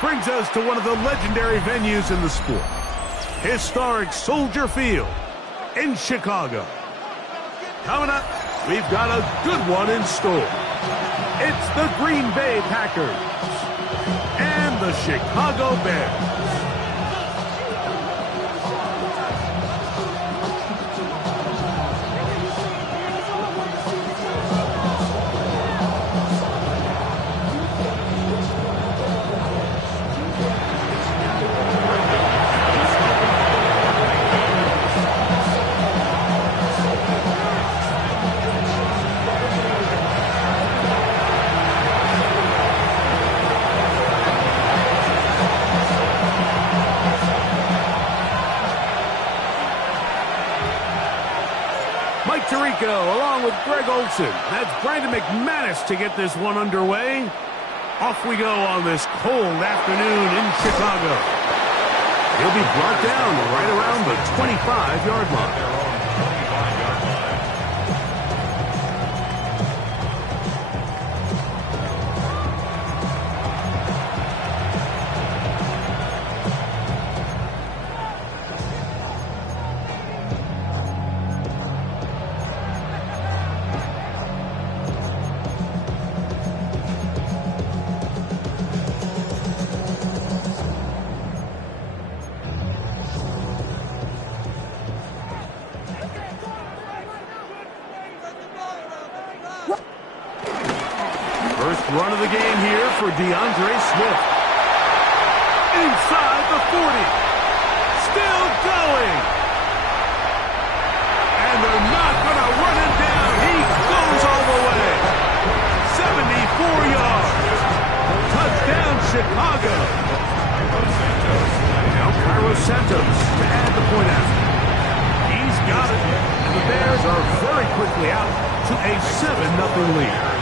brings us to one of the legendary venues in the sport. Historic Soldier Field in Chicago. Coming up, we've got a good one in store. It's the Green Bay Packers and the Chicago Bears. Mike Tirico along with Greg Olson. That's Brandon McManus to get this one underway. Off we go on this cold afternoon in Chicago. He'll be brought down right around the 25-yard line. First run of the game here for DeAndre Swift. Inside the 40. Still going. And they're not going to run him down. He goes all the way. 74 yards. Touchdown, Chicago. Now Cairo Santos to add the point after. He's got it. And the Bears are very quickly out to a 7-0 lead.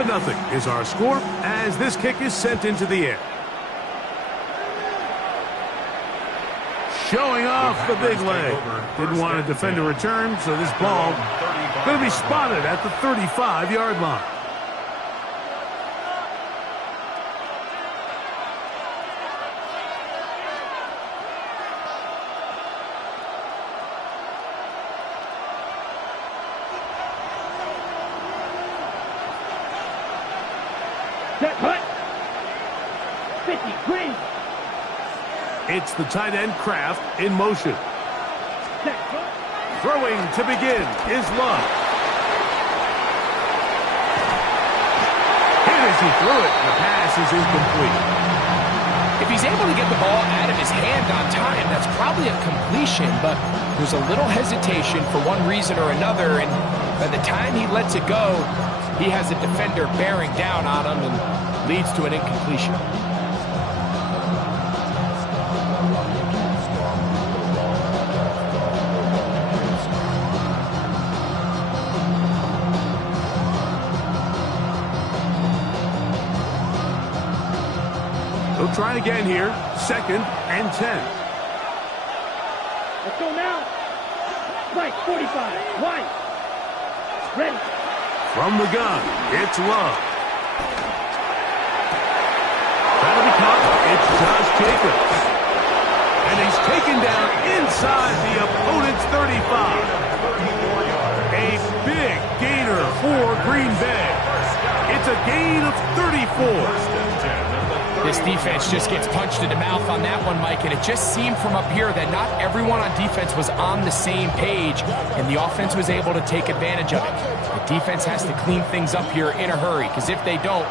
Nothing is our score as this kick is sent into the air. Showing off the big leg. Didn't want to defend a return, so this ball going to be spotted at the 35-yard line. It's the tight end Kraft in motion. Throwing to begin is Love. Hit as he threw it. The pass is incomplete. If he's able to get the ball out of his hand on time, that's probably a completion, but there's a little hesitation for one reason or another, and by the time he lets it go, he has a defender bearing down on him and leads to an incompletion. They'll try again here. 2nd and 10. Let's go now. Right, 45. Right. Ready. From the gun, it's Love. That'll be caught. It's Josh Jacobs. And he's taken down inside the opponent's 35. A big gainer for Green Bay. It's a gain of 34. This defense just gets punched in the mouth on that one, Mike, and it just seemed from up here that not everyone on defense was on the same page, and the offense was able to take advantage of it. The defense has to clean things up here in a hurry, because if they don't,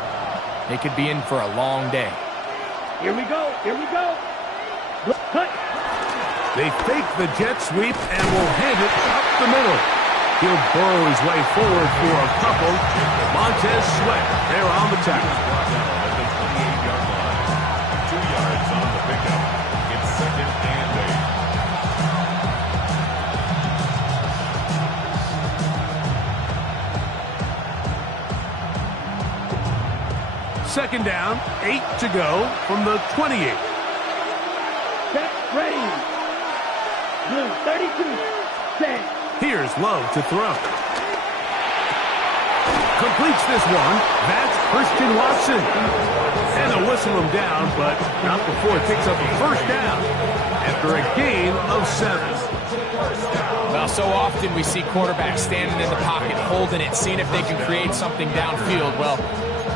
they could be in for a long day. Here we go. Here we go. Cut. They fake the jet sweep and will hand it up the middle. He'll burrow his way forward for a couple. Montez Sweat there on the tackle. Second down, 8 to go from the 28. Set, ready. Blue 32, set. Here's Love to throw. Completes this one. That's Christian Watson. And they'll whistle him down, but not before it picks up a first down after a gain of 7. Well, so often we see quarterbacks standing in the pocket, holding it, seeing if they can create something downfield. Well,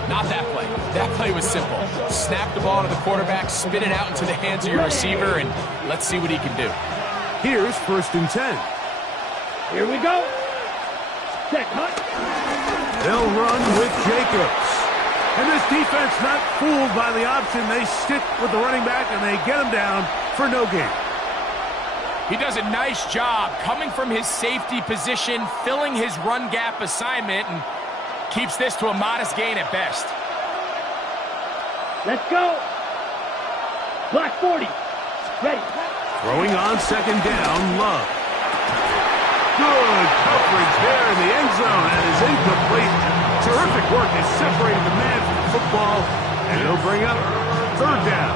not that play. That play was simple. Snap the ball to the quarterback, spin it out into the hands of your receiver, and let's see what he can do. Here's 1st and 10. Here we go. Set, hut. They'll run with Jacobs. And this defense not fooled by the option. They stick with the running back, and they get him down for no gain. He does a nice job coming from his safety position, filling his run gap assignment, and keeps this to a modest gain at best. Let's go. Block 40. Ready. Throwing on 2nd down, Love. Good coverage there in the end zone, and is incomplete. Terrific work has separated the man from the football, and he'll bring up 3rd down.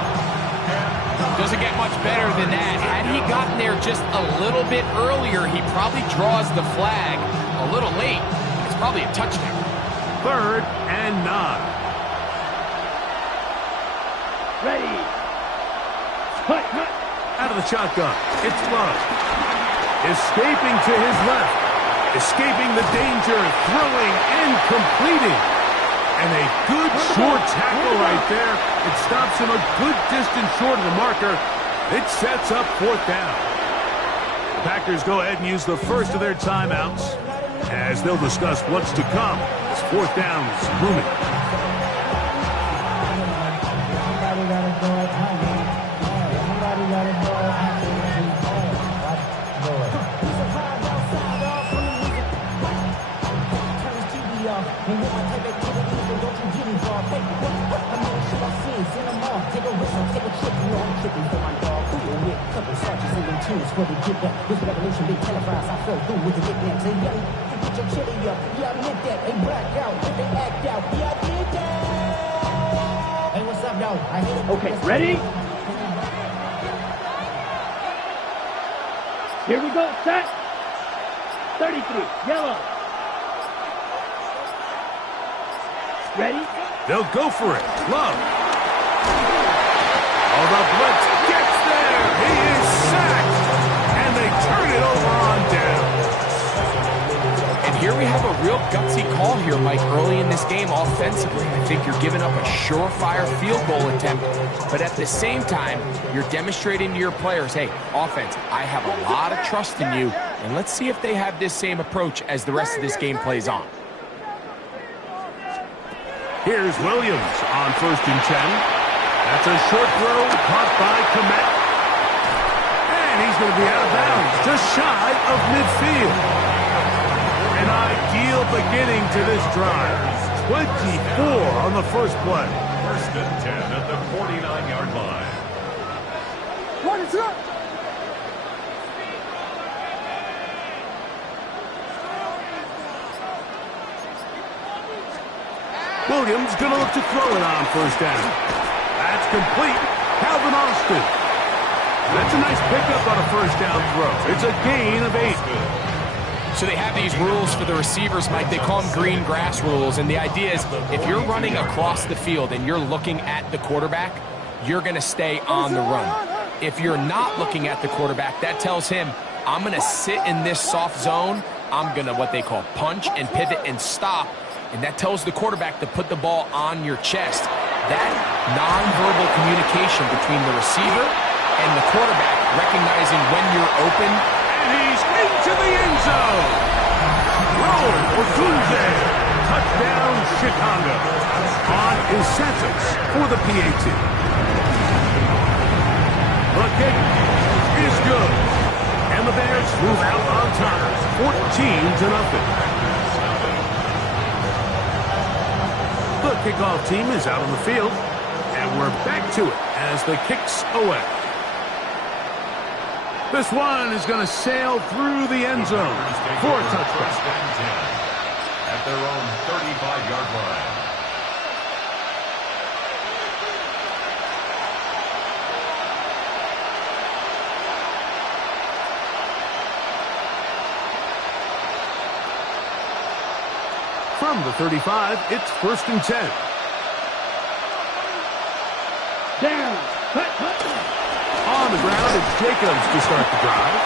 Doesn't get much better than that. Had he gotten there just a little bit earlier, he probably draws the flag a little late. It's probably a touchdown. 3rd and 9. Ready. Hut, hut. Out of the shotgun, it's Love. Escaping to his left. Escaping the danger, throwing and completing. And a good short tackle right there. It stops him a good distance short of the marker. It sets up 4th down. The Packers go ahead and use the first of their timeouts as they'll discuss what's to come as 4th down is looming. For the get back, this revolution been televised. I fell through with the nicknames. Hey, yo, you get your chili up. Yeah, I admit that. Hey, black out. They act out. Yeah, I did that. Hey, what's up, y'all? I hit it. Okay, ready? Here we go. Set. 33. Yellow. Ready? They'll go for it. Love. Oh, the blitz gets there. He is sacked. And they turn it over on down. And here we have a real gutsy call here, Mike, early in this game offensively. I think you're giving up a surefire field goal attempt, but at the same time, you're demonstrating to your players, hey, offense, I have a lot of trust in you, and let's see if they have this same approach as the rest of this game plays on. Here's Williams on 1st and 10. That's a short throw caught by Komet. And he's going to be out of bounds, just shy of midfield. An ideal beginning to this drive. 24 on the first play. 1st and 10 at the 49-yard line. What is up? Williams going to look to throw it on 1st down. That's complete. Calvin Austin. That's a nice pickup on a 1st down throw. It's a gain of 8. So they have these rules for the receivers, Mike. They call them green grass rules. And the idea is if you're running across the field and you're looking at the quarterback, you're going to stay on the run. If you're not looking at the quarterback, that tells him, I'm going to sit in this soft zone. I'm going to what they call punch and pivot and stop. And that tells the quarterback to put the ball on your chest. That nonverbal communication between the receiver and the quarterback, recognizing when you're open. And he's into the end zone. Rowan Otunze. Touchdown, Chicago. On Isensis for the PAT. The kick is good. And the Bears move out on top, 14-0. The kickoff team is out on the field, and we're back to it as the kick's away. This one is going to sail through the end zone for a touchdown. First and 10 at their own 35-yard line. From the 35, it's 1st and 10. Down. Cut. On the ground, it's Jacobs to start the drive.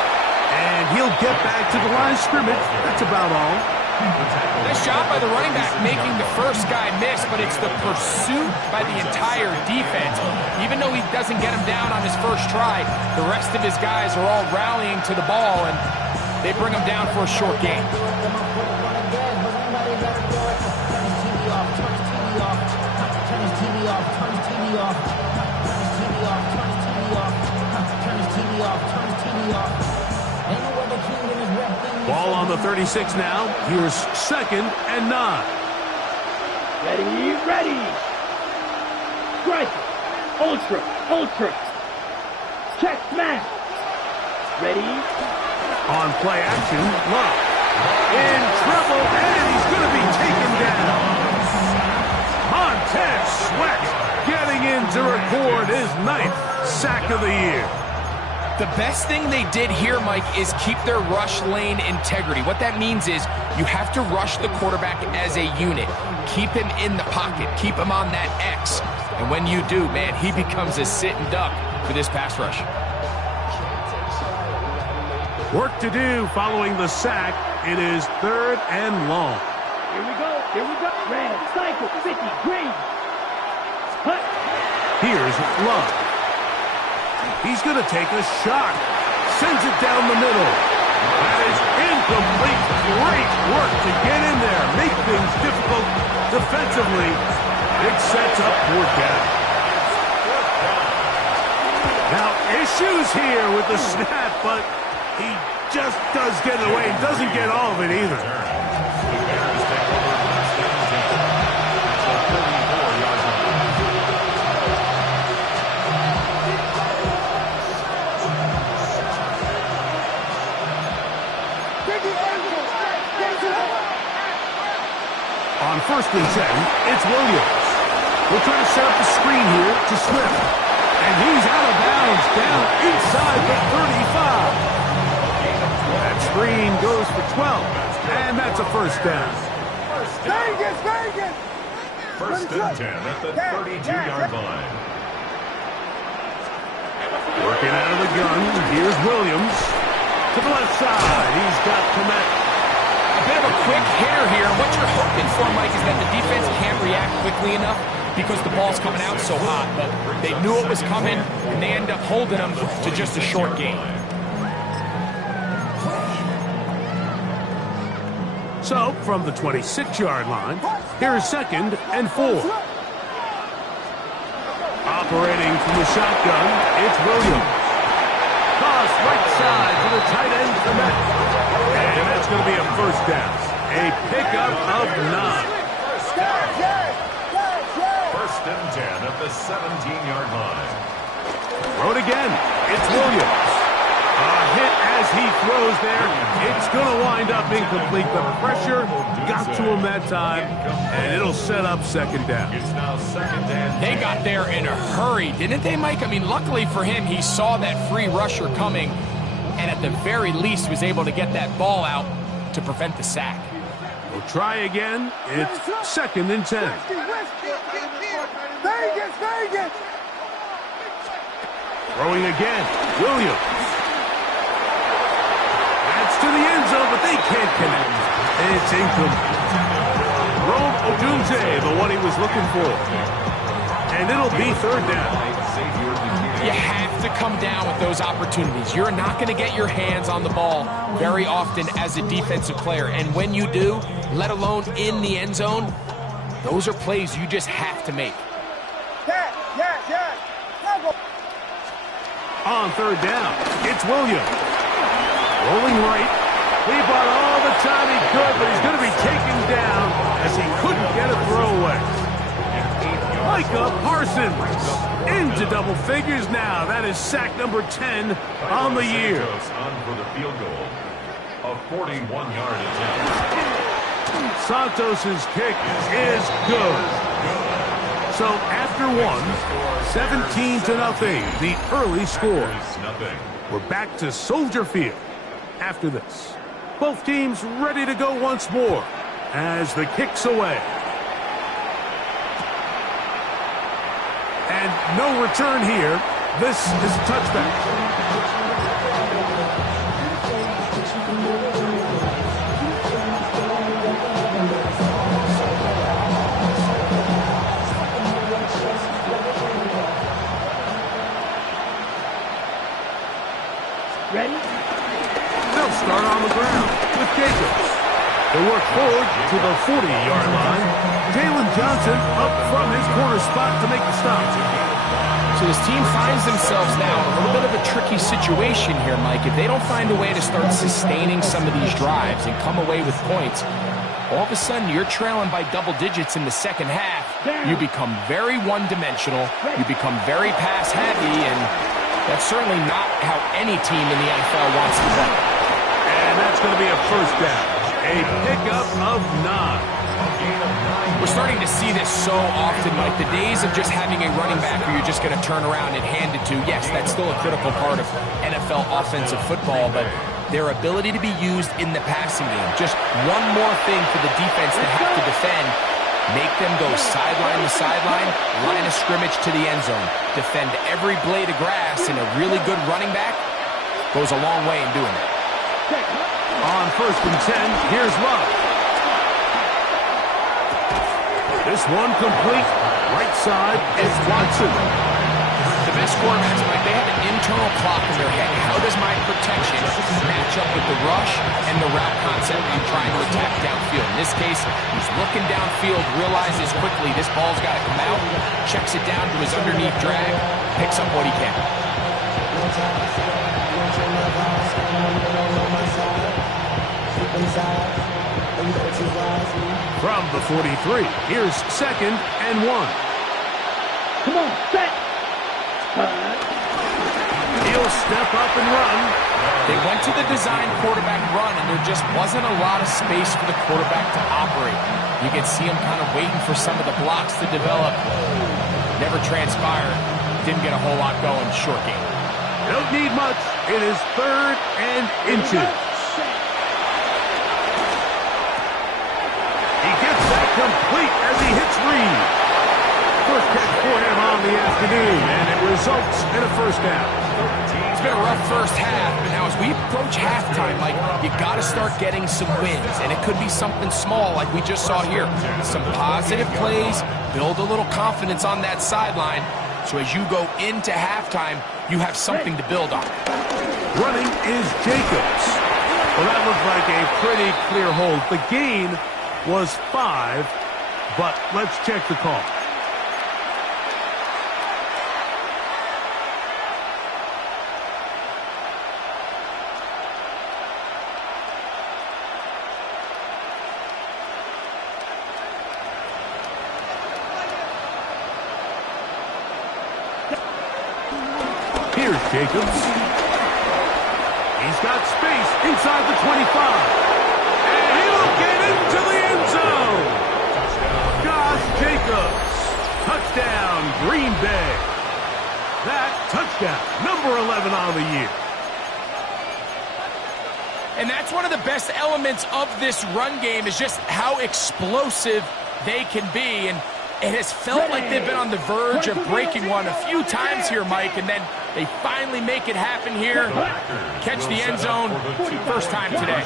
And he'll get back to the line of scrimmage. That's about all. Nice job by the running back making the first guy miss, but it's the pursuit by the entire defense. Even though he doesn't get him down on his first try, the rest of his guys are all rallying to the ball, and they bring him down for a short gain. Ball on the 36 now. Here's 2nd and 9. Ready. Strike. Ultra. Check, smash. Ready. On play action, Love. In trouble, and he's going to be taken down. Montez Sweat getting in to record his 9th sack of the year. The best thing they did here, Mike, is keep their rush lane integrity. What that means is you have to rush the quarterback as a unit. Keep him in the pocket. Keep him on that X. And when you do, man, he becomes a sitting duck for this pass rush. Work to do following the sack. It is 3rd and long. Here we go. Red, cycle, 50, green. Cut. Here's Love. He's going to take a shot. Sends it down the middle. That is incomplete. Great work to get in there. Make things difficult defensively. It sets up 4th down. Now, issues here with the snap, but he just does get it away. He doesn't get all of it either. On 1st and 10, it's Williams. We'll try to set up the screen here to Swift. And he's out of bounds down inside the 35. That screen goes for 12. And that's a 1st down. Vegas! 1st and 10 at the 32-yard line. Working out of the gun. Here's Williams. To the left side. He's got Komet. A bit of a quick hitter here. What you're hoping for, Mike, is that the defense can't react quickly enough because the ball's coming out so hot. But they knew it was coming, and they end up holding them to just a short gain. So, from the 26-yard line, here's 2nd and 4. Operating from the shotgun, it's Williams. Toss right side to the tight end, Komet. And that's going to be a 1st down. A pickup of 9. 1st and 10 at the 17-yard line. Throw it again. It's Williams. A hit as he throws there. It's going to wind up incomplete. The pressure got to him that time, and it'll set up 2nd down. It's now 2nd and 10. They got there in a hurry, didn't they, Mike? I mean, luckily for him, he saw that free rusher coming, and at the very least was able to get that ball out to prevent the sack. We'll try again. It's 2nd and 10. Vegas! Throwing again. Williams. That's to the end zone, but they can't connect. It's incomplete. Rome Odunze, the one he was looking for. And it'll be 3rd down. You have to come down with those opportunities. You're not going to get your hands on the ball very often as a defensive player. And when you do, let alone in the end zone, those are plays you just have to make. On 3rd down, it's Williams. Rolling right. He bought all the time he could, but he's going to be taken down as he couldn't get a throwaway. Micah Parsons into double figures now. That is sack number 10 on the year. On for the field goal. A 41-yard attempt. Santos's kick is good. So after one, 17-0, the early score. We're back to Soldier Field after this. Both teams ready to go once more. as the kick's away. And no return here. This is a touchback. Ready? They'll start on the ground with Jacobs. They work forward to the 40-yard line. Jalen Johnson up from his corner spot to make the stop. So this team finds themselves now in a little bit of a tricky situation here, Mike. If they don't find a way to start sustaining some of these drives and come away with points, all of a sudden you're trailing by double digits in the second half. You become very one-dimensional. You become very pass-heavy, and that's certainly not how any team in the NFL wants to play. And that's going to be a first down. A pickup of 9. We're starting to see this so often, Mike. The days of just having a running back who you're just going to turn around and hand it to, yes, that's still a critical part of NFL offensive football, but their ability to be used in the passing game, just one more thing for the defense to have to defend, make them go sideline to sideline, line of scrimmage to the end zone, defend every blade of grass, and a really good running back goes a long way in doing that. On 1st and 10, here's Love. This one complete. Right side is Watson. The best quarterbacks, Mike, they have an internal clock in their head. How does my protection match up with the rush and the route concept I'm trying to attack downfield? In this case, he's looking downfield, realizes quickly this ball's got to come out, checks it down to his underneath drag, picks up what he can. From the 43, here's 2nd and 1. Come on, set. He'll step up and run. They went to the design quarterback run, and there just wasn't a lot of space for the quarterback to operate. You could see him kind of waiting for some of the blocks to develop. Never transpired. Didn't get a whole lot going. Short game. Don't need much. It is 3rd and inches. Complete as he hits Reed. First catch for him on the afternoon, and it results in a first down. It's been a rough first half, but now as we approach halftime, Mike, you got to start getting some wins, and it could be something small like we just saw here. Some positive plays, build a little confidence on that sideline, so as you go into halftime, you have something to build on. Running is Jacobs. Well, that looked like a pretty clear hold. The gain was 5, but let's check the call. Here's Jacobs. He's got space inside the 25. And he'll get into the end zone. Josh Jacobs. Touchdown, Green Bay. That touchdown, number 11 on the year. And that's one of the best elements of this run game is just how explosive they can be. And it has felt like they've been on the verge of breaking one a few times here, Mike, and then they finally make it happen here. Catch the end zone, first time today.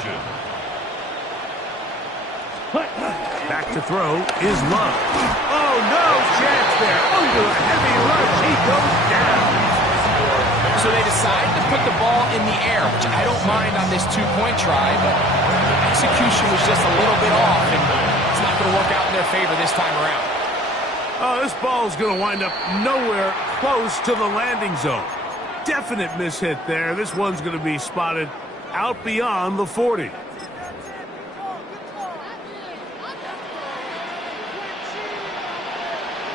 Back to throw is Love. Oh, no chance there. Under a heavy rush, he goes down. So they decide to put the ball in the air, which I don't mind on this two-point try, but execution was just a little bit off, and it's not going to work out in their favor this time around. Oh, this ball is going to wind up nowhere close to the landing zone. Definite mishit there. This one's going to be spotted out beyond the 40.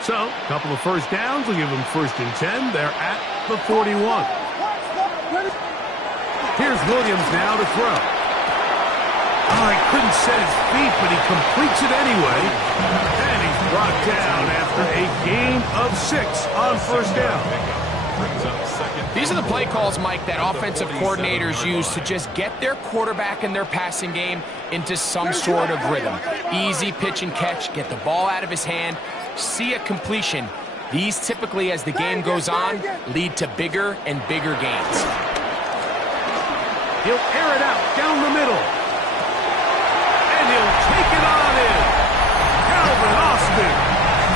So, a couple of first downs will give them 1st and 10. They're at the 41. Here's Williams now to throw. Oh, he couldn't set his feet, but he completes it anyway. And he's brought down after a gain of 6 on 1st down. brings up second. These are the play calls, Mike, that offensive coordinators use to just get their quarterback and their passing game into some sort of rhythm. Easy pitch and catch, get the ball out of his hand, see a completion. These typically, as the game goes on, lead to bigger and bigger gains. He'll air it out down the middle. And he'll take it on in. Calvin Austin.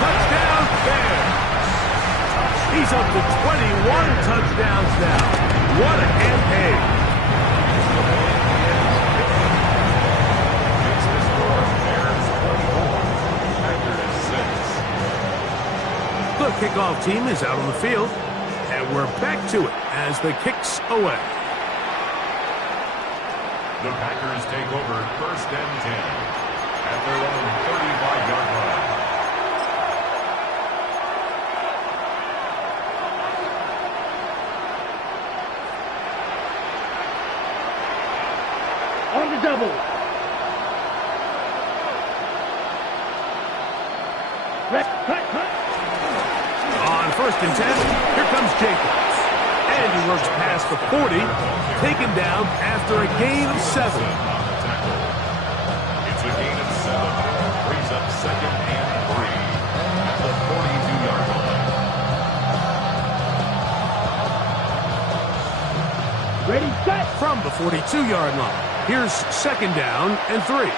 Touchdown Bears. He's up to 21 touchdowns now. What a campaign. The kickoff team is out on the field. And we're back to it as the kick's away. The Packers take over 1st and 10 at their own 35-yard line. On the double. On 1st and 10, here comes Jacobs. And he works past the 40, taken down after a gain of 7. It's a gain of 7. Brings up 2nd and 3 at the 42-yard line. Ready, set. From the 42-yard line, here's 2nd down and 3.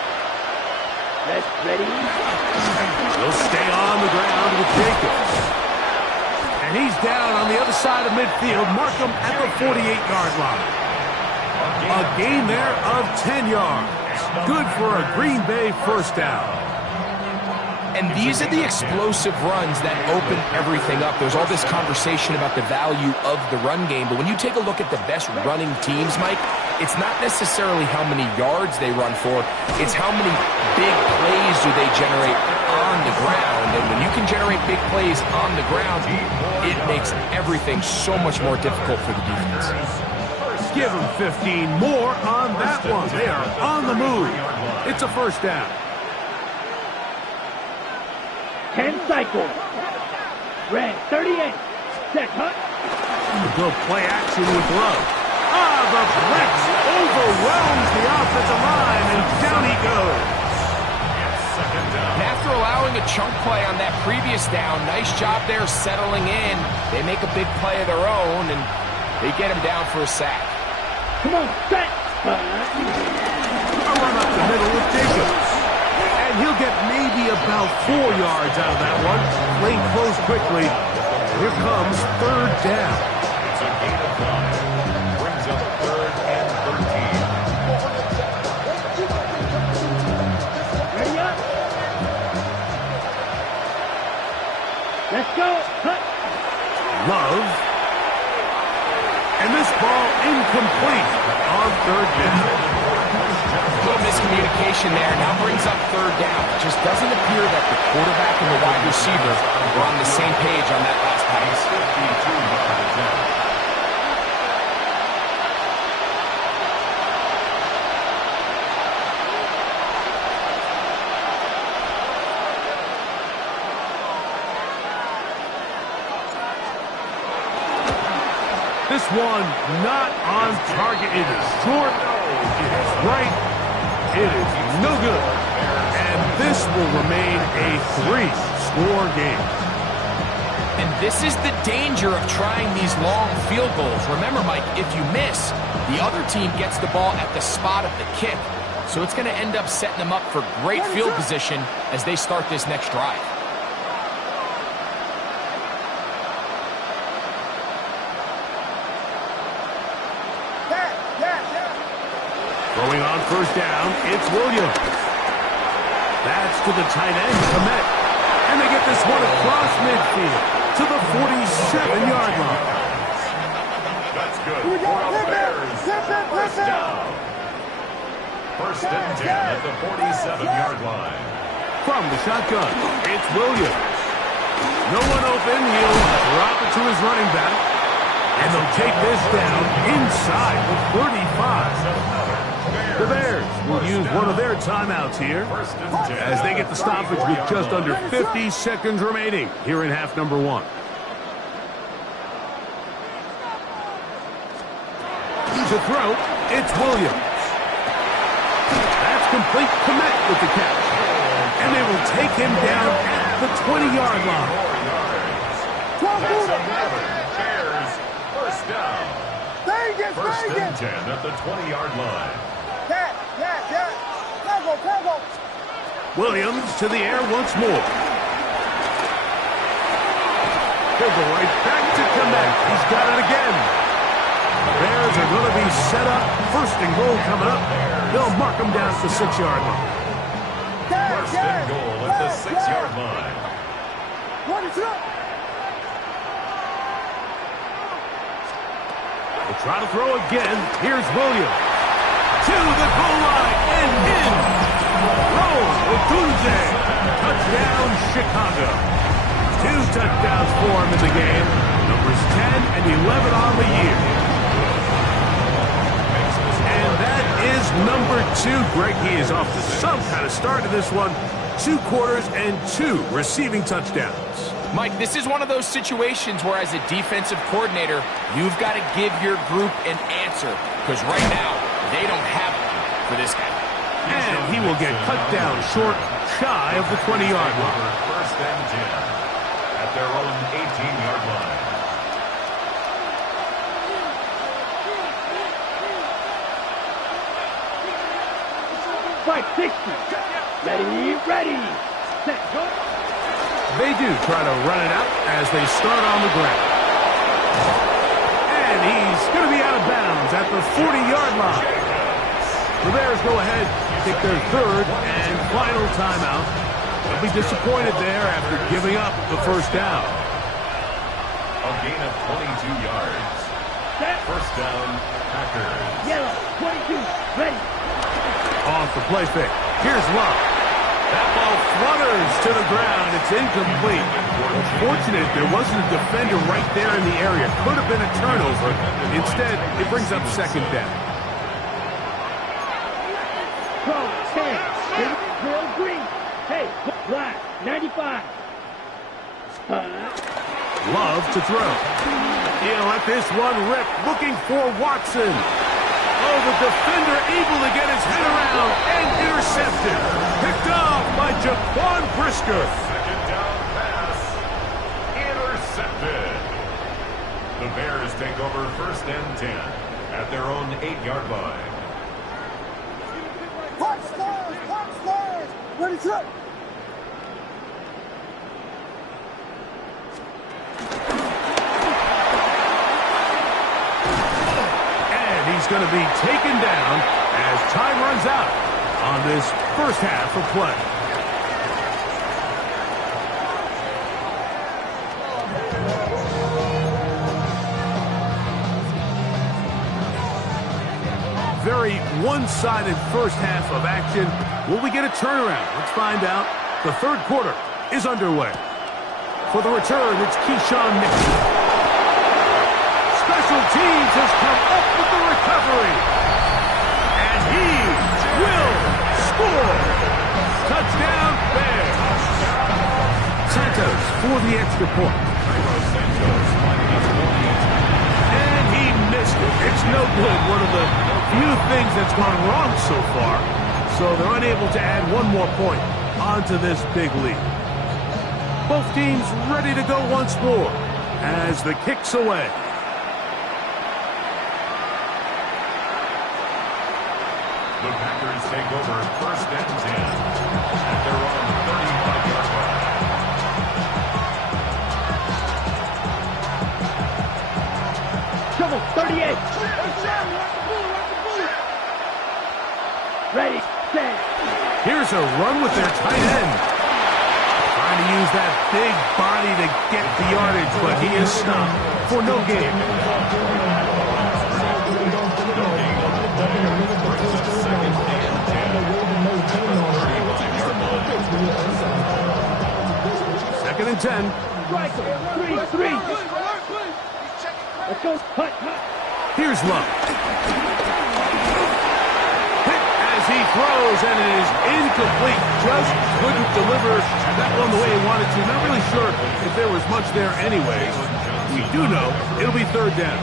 That's ready. He'll stay on the ground with Jacobs. And he's down on the other side of midfield. Mark him at the 48-yard line. A gain there of 10 yards. Good for a Green Bay 1st down. And these are the explosive runs that open everything up. There's all this conversation about the value of the run game, but when you take a look at the best running teams, Mike, it's not necessarily how many yards they run for, it's how many big plays do they generate on the ground. And when you can generate big plays on the ground, it makes everything so much more difficult for the defense. Give them 15 more on that one. They are on the move. It's a 1st down. 10 cycles. Red 38. Set hunt. Good play action with Love. The blitz overwhelms the offensive line, and down he goes. And after allowing a chunk play on that previous down, nice job there settling in. They make a big play of their own, and they get him down for a sack. Come on, set. A run up the middle with Jacobs. And he'll get maybe about 4 yards out of that one. Lane closed quickly. Here comes 3rd down. It's a gain of 5. Brings up 3rd and 13. Ready up. Let's go. Cut. Love. And this ball incomplete on 3rd down. A little miscommunication there. Now brings up 3rd down. It just doesn't appear that the quarterback and the wide receiver were on the same page on that last pass. 52-yard attempt. This one not on target. It is short. It is right. It is no good. And this will remain a 3-score game. And this is the danger of trying these long field goals. Remember, Mike, if you miss, the other team gets the ball at the spot of the kick. So it's going to end up setting them up for great field position as they start this next drive. Throwing on 1st down, it's Williams. That's to the tight end, Kmet. And they get this one across midfield to the 47-yard line. That's good for the Bears. 1st down. 1st and 10 at the 47-yard line. From the shotgun, it's Williams. No one open. He'll drop it to his running back. And they'll take this down inside the 35. The Bears will use one of their timeouts here as they get the stoppage with just under 50 seconds remaining here in half number 1. To throw, it's Williams. That's complete. Komet with the catch. And they will take him down at the 20-yard line. That's 11. Bears, first down. First and 10 at the 20-yard line. Williams to the air once more. He'll go right back to Komet. He's got it again. The Bears are going to be set up. First and goal coming up. They'll mark them down at the 6-yard line. First and goal at the 6-yard line. They'll try to throw again. Here's Williams. To the goal line and in. Rose Odunze. Touchdown, Chicago. 2 touchdowns for him in the game. Numbers 10 and 11 on the year. And that is number 2. Greg, he is off to some kind of start to this one. 2 quarters and 2 receiving touchdowns. Mike, this is one of those situations where as a defensive coordinator, you've got to give your group an answer. Because right now, they don't have one for this guy. And he will get cut down short, shy of the 20-yard line. First and 10 at their own 18-yard line. Fight 60. Ready. Set, go. They do try to run it out as they start on the ground. And he's going to be out of bounds at the 40-yard line. The Bears go ahead, take their third and final timeout. They'll be disappointed there after giving up the first down. A gain of 22 yards. First down, Packers. Yellow, 22, ready. Off the play fake. Here's Love. That ball flutters to the ground. It's incomplete. Unfortunate there wasn't a defender right there in the area. Could have been a turnover. Instead, it brings up second down. Pro, 10, Will Green. Hey, black, 95. Love to throw. He'll let this one rip. Looking for Watson. Oh, the defender able to get his head around and intercepted. Picked off by Jaquan Brisker. Second down pass. Intercepted. The Bears take over first and 10 at their own 8-yard line. Punch stars. Ready, set. He's going to be taken down as time runs out on this first half of play. Very one-sided first half of action. Will we get a turnaround? Let's find out. The third quarter is underway. For the return, it's Keyshawn Nixon. Special teams has come up with the recovery. And he will score. Touchdown, Bears. Santos for the extra point. And he missed it. It's no good. One of the few things that's gone wrong so far. So they're unable to add one more point onto this big lead. Both teams ready to go once more as the kick's away. The Packers take over first and 10 at their own 35-yard line. Trouble, 38. Ready, set. Here's a run with their tight end. Trying to use that big body to get the yardage, but he is stopped for no gain. Second and 10. Strike him. 3. Let's go. Hut. Here's Love. Hit as he throws, and it is incomplete. Just couldn't deliver that one the way he wanted to. Not really sure if there was much there anyways. We do know it'll be third down.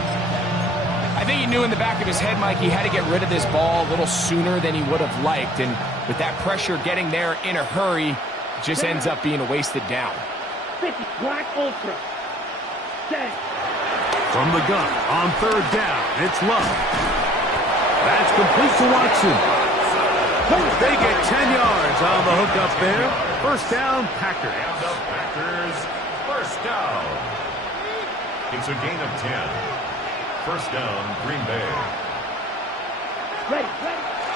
I I think he knew in the back of his head, Mike, he had to get rid of this ball a little sooner than he would have liked. And with that pressure getting there in a hurry, it just ends up being a wasted down. 50, Black Ultra. Set. From the gun on third down, it's Love. That's complete to Watson. They get 10 yards on the hook up there. First down, Packers. And the Packers, first down. It's a gain of 10. First down, Green Bay. Ready.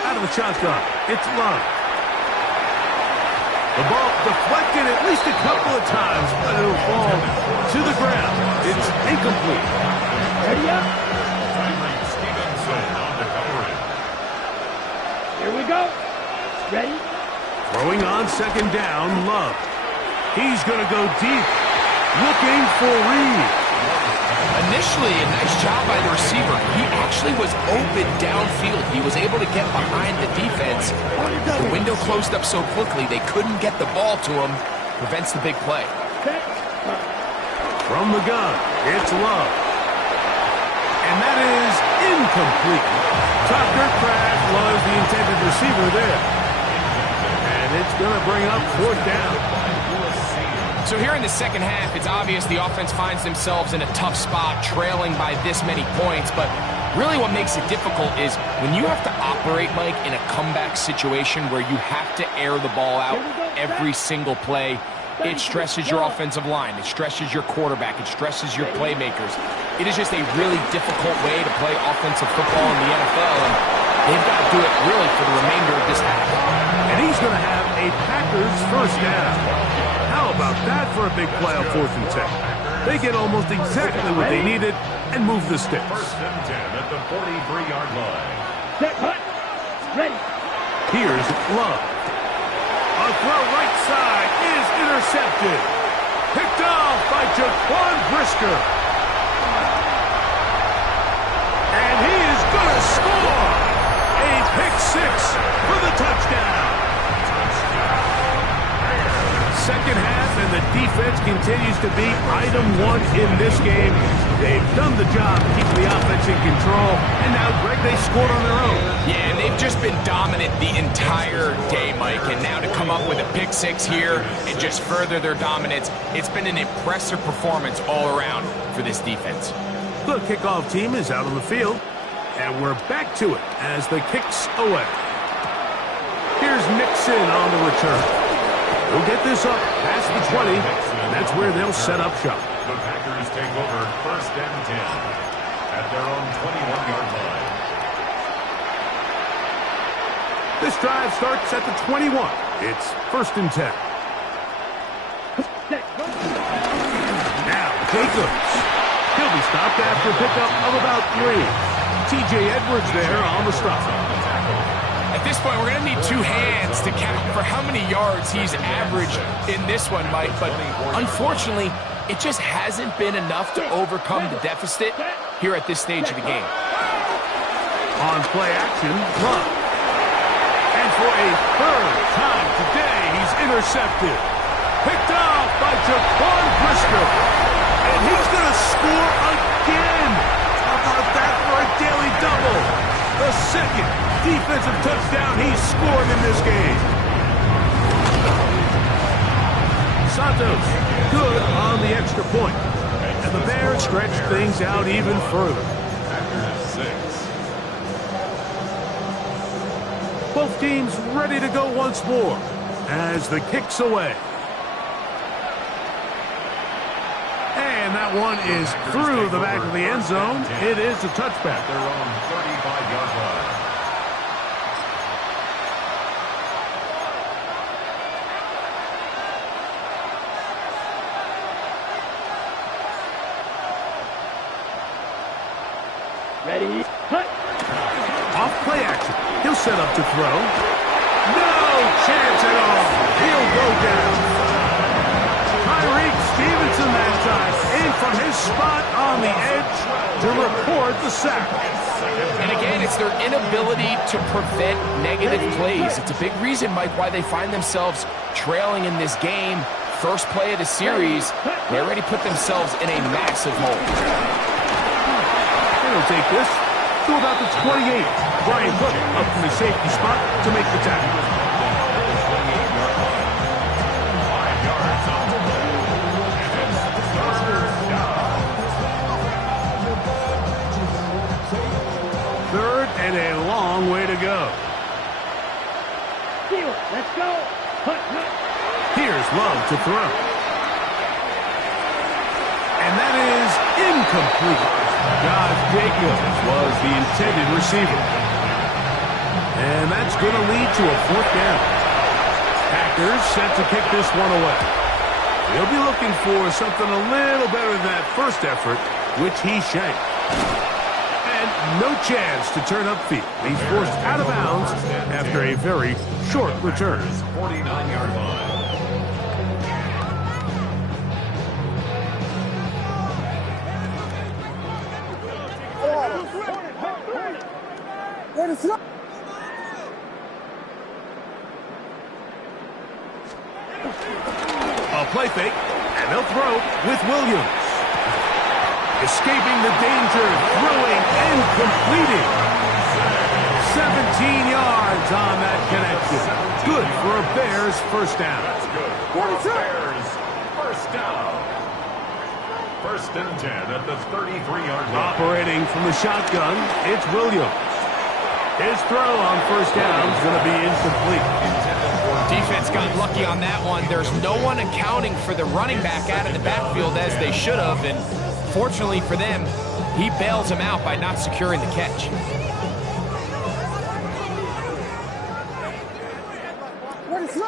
Out of the shotgun, it's Love. The ball deflected at least a couple of times, but it'll fall to the ground. It's incomplete. Ready up. Tyreek Stevenson on the coverage. Here we go. Ready. Throwing on second down, Love. He's going to go deep, looking for Reed. Initially, a nice job by the receiver. He actually was open downfield. He was able to get behind the defense. The window closed up so quickly they couldn't get the ball to him. Prevents the big play. From the gun, it's Love. And that is incomplete. Tucker Kraft was the intended receiver there. And it's going to bring up fourth down. So here in the second half, it's obvious the offense finds themselves in a tough spot, trailing by this many points. But really what makes it difficult is when you have to operate, Mike, in a comeback situation where you have to air the ball out every single play, it stresses your offensive line. It stresses your quarterback. It stresses your playmakers. It is just a really difficult way to play offensive football in the NFL, and they've got to do it really for the remainder of this half. And he's going to have a Packers first down. How about that for a big play on 4th and 10? They get almost exactly what they needed and move the sticks. First and 10 at the 43-yard line. Set. Hut. Ready. Here's Love. A throw right side is intercepted. Picked off by Jaquan Brisker. And he is going to score. A pick six for the touchdown. Second half, and the defense continues to be item one in this game. They've done the job keeping the offense in control, and now, Greg, they scored on their own. Yeah, and they've just been dominant the entire day, Mike, and now to come up with a pick six here and just further their dominance, it's been an impressive performance all around for this defense. The kickoff team is out on the field, and we're back to it as the kicks away. Here's Nixon on the return. We'll get this up past the 20, and that's where they'll set up shop. The Packers take over first and 10 at their own 21-yard line. This drive starts at the 21. It's first and 10. Now, Jacobs. He'll be stopped after a pickup of about 3. T.J. Edwards there on the stop. At this point, we're going to need two hands to count for how many yards he's averaged in this one, Mike. But unfortunately, it just hasn't been enough to overcome the deficit here at this stage of the game. On play action, Love. And for a third time today, he's intercepted. Picked off by Jaquan Brisker. And he's going to score again. How about that for a daily double? The second defensive touchdown he's scored in this game. Santos, good on the extra point. And the Bears stretch things out even further. Both teams ready to go once more as the kick's away. And that one is through the back of the end zone. It is a touchback. Their own 35-yard line. Ready. Hut. Off play action. He'll set up to throw. No chance at all. He'll go down. Tyreek Stevenson that time in from his spot on the edge to record the sack. And again, it's their inability to prevent negative plays. It's a big reason, Mike, why they find themselves trailing in this game. First play of the series, they already put themselves in a massive hole. He'll take this to about the 28. Brian Cook up from the safety spot to make the tackle. 5 yards on the play. And it's third down. Third and a long way to go. Steal it. Let's go. Hunt. Here's Love to throw. And that is incomplete. Josh Jacobs was the intended receiver. And that's going to lead to a 4th down. Packers set to kick this one away. He'll be looking for something a little better than that first effort, which he shanked. And no chance to turn upfield. He's forced out of bounds after a very short return. 49-yard line. Ready, throw. A play fake, and they'll throw with Williams. Escaping the danger, throwing and completing. 17 yards on that connection. Good for a Bears first down. That's good for the Bears. First down. 1st and 10 at the 33-yard line. Operating from the shotgun, it's Williams. His throw on first down is going to be incomplete. Defense got lucky on that one. There's no one accounting for the running back out of the backfield as they should have, and fortunately for them, he bails him out by not securing the catch. Ready, throw.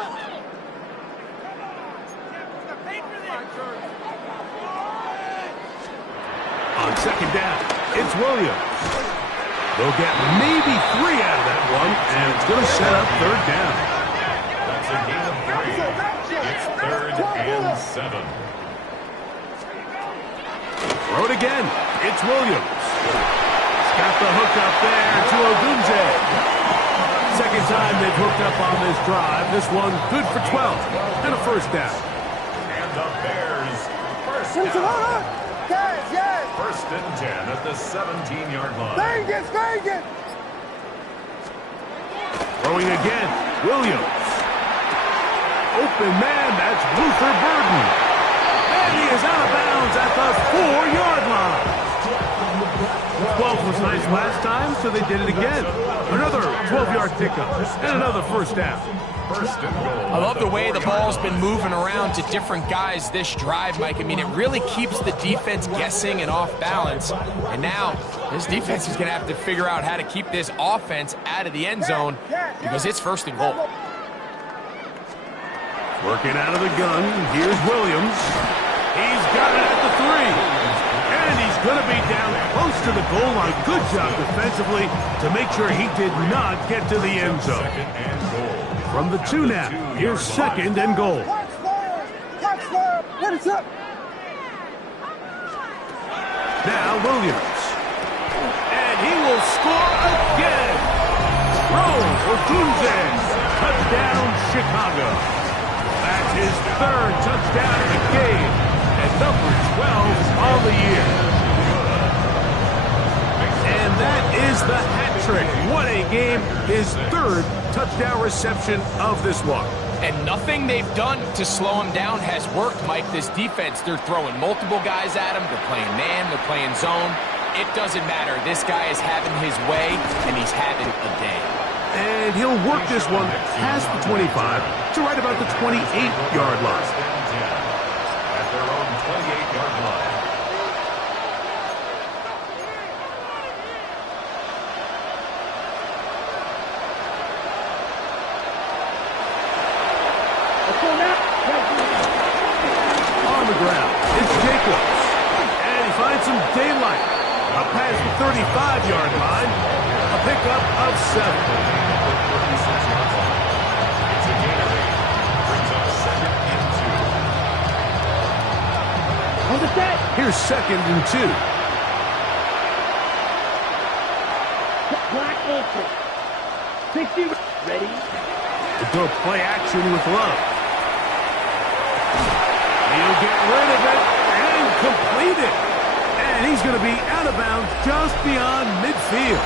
On second down, it's Williams. They'll get maybe 3 out of that one, and it's going to set up 3rd down. That's a gain of 3. It's 3rd and 7. Throw it again. It's Williams. He's got the hook up there to Ogunze. Second time they've hooked up on this drive. This one good for 12 and a first down. And the Bears first Finish it, hold down. on. Guys, yes. 1st and 10 at the 17-yard line. Vegas. Throwing again. Williams. Open man. That's Luther Burden. And he is out of bounds at the 4-yard line. 12 was nice last time, so they did it again. Another 12-yard pickup and another first down. 1st and goal. I love the way the ball's been moving around to different guys this drive, Mike. I mean, it really keeps the defense guessing and off balance. And now, this defense is going to have to figure out how to keep this offense out of the end zone because it's 1st and goal. Working out of the gun, here's Williams. He's got it at the 3. And he's going to be down close to the goal line. Good job defensively to make sure he did not get to the end zone. 2nd and goal. From the 2 now, here's 2nd and goal. Touchdown. Ready, throw. Now Williams. And he will score again. Roll Ogunze. Touchdown, Chicago. That's his 3rd touchdown of the game. And number 12 on the year. And that is the hat trick. What a game. His 3rd touchdown reception of this one. And nothing they've done to slow him down has worked, Mike. This defense, they're throwing multiple guys at him. They're playing man, they're playing zone. It doesn't matter. This guy is having his way, and he's having a day. And he'll work this one past the 25 to right about the 28-yard line. 1st and 10 at their own 28-yard line. On the ground, it's Jacobs. And he finds some daylight. Up past the 35-yard line. A pickup of 7. It's a gain of 8. Brings up 2nd and 2. On the set. Here's 2nd and 2. Black Ultra. 60. Ready. To go play action with Love. He'll get rid of it and complete it. And he's going going to be out of bounds just beyond midfield.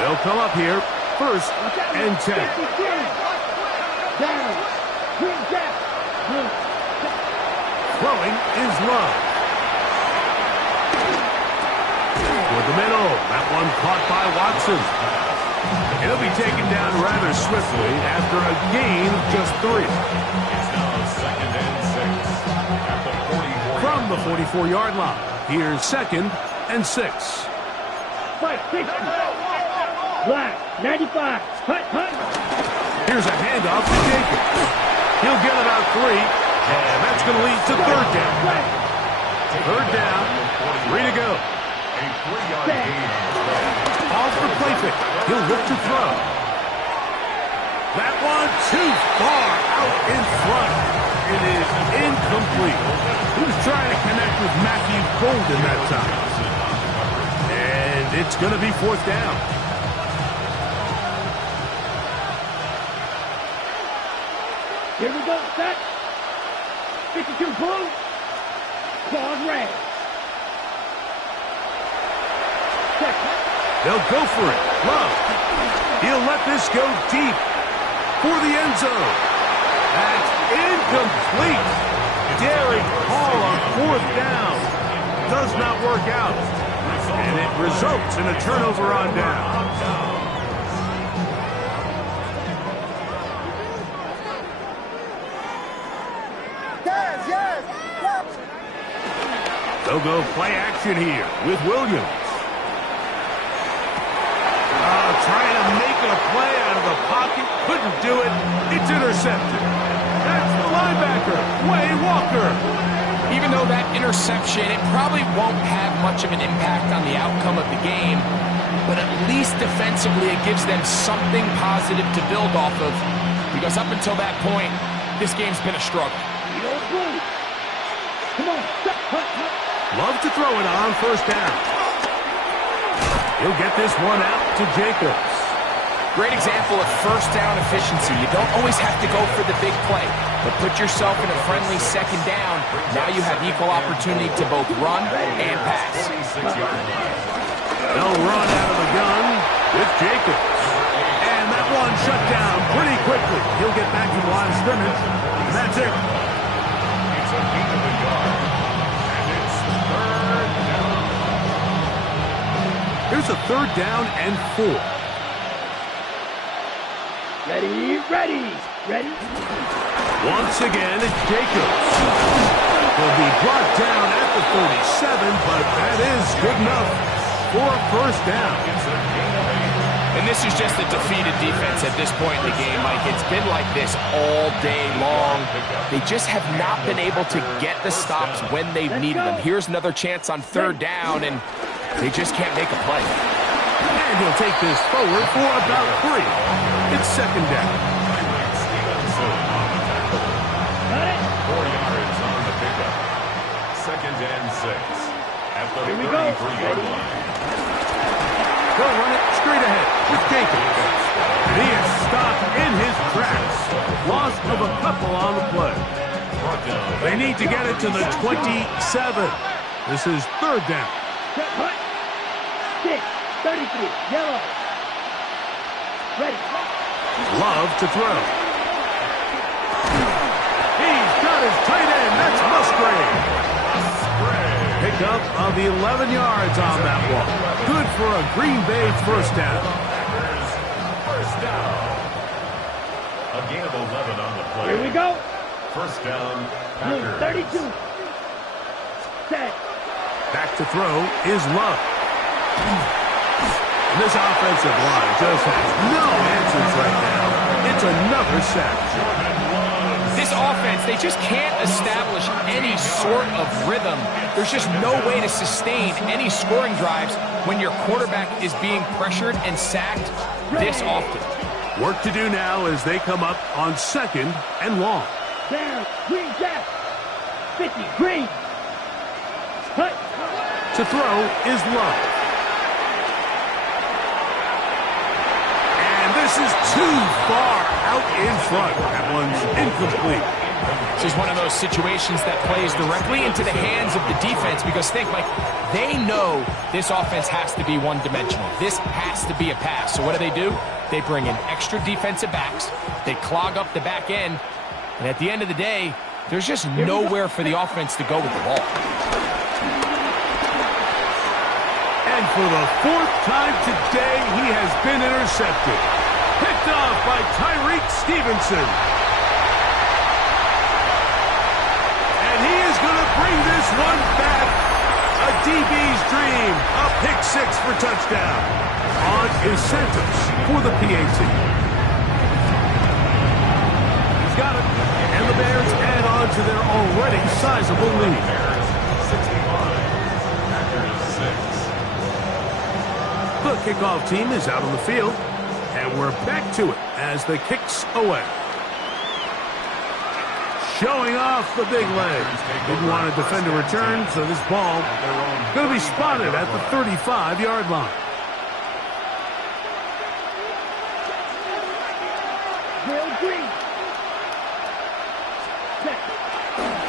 They'll come up here, 1st and 10. Down. Green gap. Throwing is Love. Toward the middle. That one caught by Watson. He'll be taken down rather swiftly after a gain of just 3. It's now 2nd and 6 at the 44. From the 44-yard line, here's 2nd and 6. Fight, 60. Black, 95. Hut, hut. Here's a handoff to Jacobs. He'll get about 3, and that's going to lead to 3rd down. 3rd down, 3 to go. A 3-yard gain on the play. Off the play fake. He'll look to throw. That one too far out in front. It is incomplete. He was trying to connect with Matthew Golden that time. And it's going to be 4th down. Here we go, set. 52 blue. Claws red. Second. They'll go for it. Love. He'll let this go deep for the end zone. That's incomplete. Daring Hall on 4th down. Does not work out. And it results in a turnover on down. They'll go play action here with Williams. Trying to make a play out of the pocket. Couldn't do it. It's intercepted. That's the linebacker, Quay Walker. Even though that interception, it probably won't have much of an impact on the outcome of the game, but at least defensively it gives them something positive to build off of, because up until that point, this game's been a struggle. Come on, step, hut, hut. Love to throw it on 1st down. He'll get this one out to Jacobs. Great example of 1st down efficiency. You don't always have to go for the big play, but put yourself in a friendly 2nd down. Now you have equal opportunity to both run and pass. They'll run out of the gun with Jacobs. And that one shut down pretty quickly. He'll get back to the line of scrimmage, and that's it. It's a gain of a yard. And it's 3rd down. Here's a 3rd down and 4. Ready, ready, ready. Once again, it's Jacobs. He'll be brought down at the 37, but that is good enough for a 1st down. And this is just a defeated defense at this point in the game, Mike. It's been like this all day long. They just have not been able to get the stops when they've needed them. Here's another chance on 3rd down, and they just can't make a play. And he'll take this forward for about 3. It's 2nd down. Got it. 4 yards on the pickup. 2nd and 6 at the 33-yard line. They'll run it straight ahead with Jacobs. He is stopped in his tracks. Loss of a couple on the play. They need to get it to the 27. This is 3rd down. Step, hut. 6, 33, yellow. Ready. Love to throw. He's got his tight end. That's Musgrave. Pickup of 11 yards on that one. Good for a Green Bay 1st down. 1st down. A gain of 11 on the play. Here we go. 1st down. Blue, 32. Set. Back to throw is Love. This offensive line just has no answers right now. It's another sack. This offense, they just can't establish any sort of rhythm. There's just no way to sustain any scoring drives when your quarterback is being pressured and sacked this often. Work to do now as they come up on 2nd and long. Down. Green gap. 50. Green. Hut. To throw is Love. And this This is too far out in front. That one's incomplete. This is one of those situations that plays directly into the hands of the defense because think, Mike, they know this offense has to be one-dimensional. This has to be a pass. So what do? They bring in extra defensive backs. They clog up the back end. And at the end of the day, there's just nowhere for the offense to go with the ball. And for the fourth time today, he has been intercepted. Picked off by Tyreek Stevenson. And he is going to bring this one back. A DB's dream. A pick six for touchdown. On is Santos for the PAT. He's got it. And the Bears add on to their already sizable lead. Bears 61, Packers 6. The kickoff team is out on the field, and we're back to it as the kick's away. Showing off the big legs. Didn't want to defend a return, so this ball going to be spotted at the 35-yard line.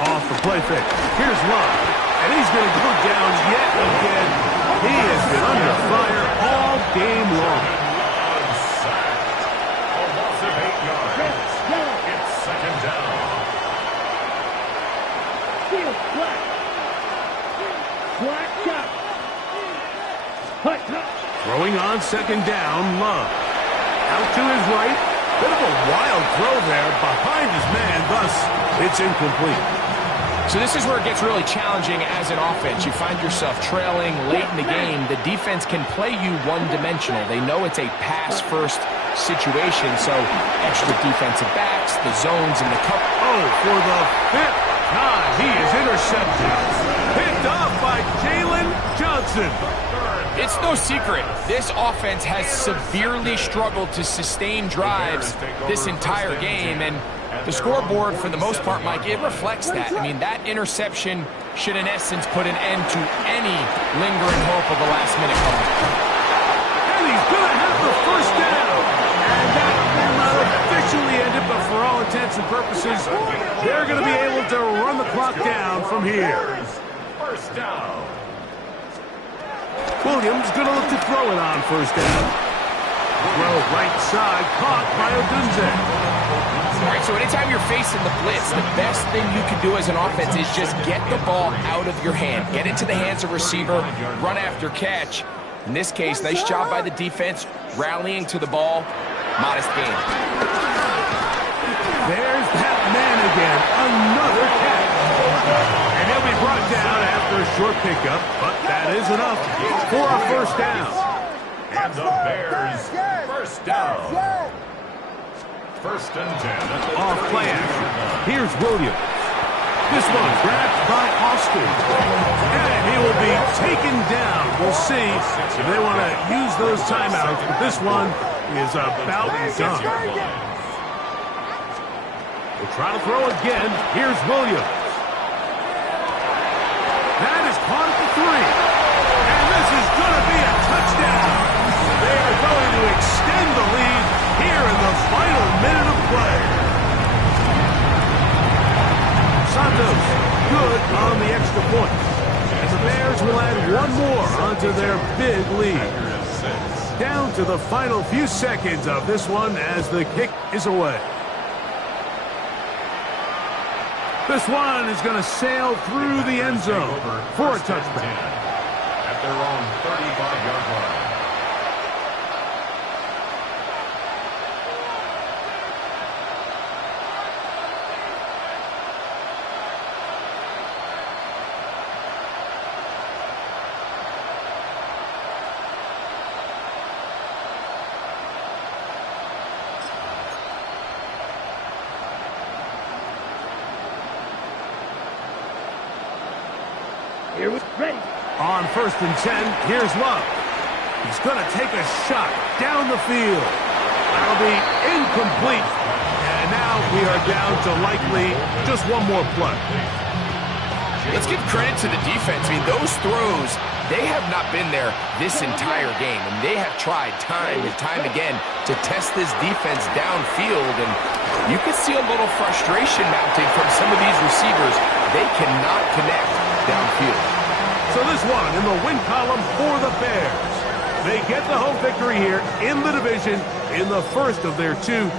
Off the play fake. Here's Love, and he's going to go down yet again. He has been under fire all game long. A loss of 8 yards. It's second down. Throwing on second down, Love. Out to his right. Bit of a wild throw there behind his man, thus it's incomplete. So this is where it gets really challenging as an offense. You find yourself trailing late in the game. The defense can play you one-dimensional. They know it's a pass-first situation, so extra defensive backs, the zones, and the cover. Oh, for the fifth time, he is intercepted. Picked off by Jalen Johnson. It's no secret, this offense has severely struggled to sustain drives this entire game, and the scoreboard, for the most part, Mike, it reflects that. I mean, that interception should, in essence, put an end to any lingering hope of a last-minute comeback. And he's going to have the first down. And that will not officially end it, but for all intents and purposes, they're going to be able to run the clock down from here. First down. Williams going to look to throw it on first down. Throw right side, caught by Odunze. All right, so anytime you're facing the blitz, the best thing you can do as an offense is just get the ball out of your hand. Get into the hands of receiver, run after catch. In this case, nice job by the defense, rallying to the ball. Modest gain. There's that man again, another catch. And he'll be brought down after a short pickup, but that is enough for a first down. And the Bears, first down. First and 10. Off play action. Here's Williams. This one grabbed by Austin. And he will be taken down. We'll see if they want to use those timeouts, but this one is about done. We'll try to throw again. Here's Williams. That is caught at the 3. And this is going to be a touchdown. They are going to extend the lead here in the final minute of play. Santos, good on the extra point. And the Bears will add one more onto their big lead. Down to the final few seconds of this one as the kick is away. This one is going to sail through the end zone for a touchback. At their own 35-yard line. Here we ready. On first and 10, here's Love. He's going to take a shot down the field. That'll be incomplete. And now we are down to likely just one more play. Let's give credit to the defense. I mean, those throws, they have not been there this entire game, and they have tried time and time again to test this defense downfield, and you can see a little frustration mounting from some of these receivers. They cannot connect downfield. So this one in the win column for the Bears. They get the home victory here in the division in the first of their two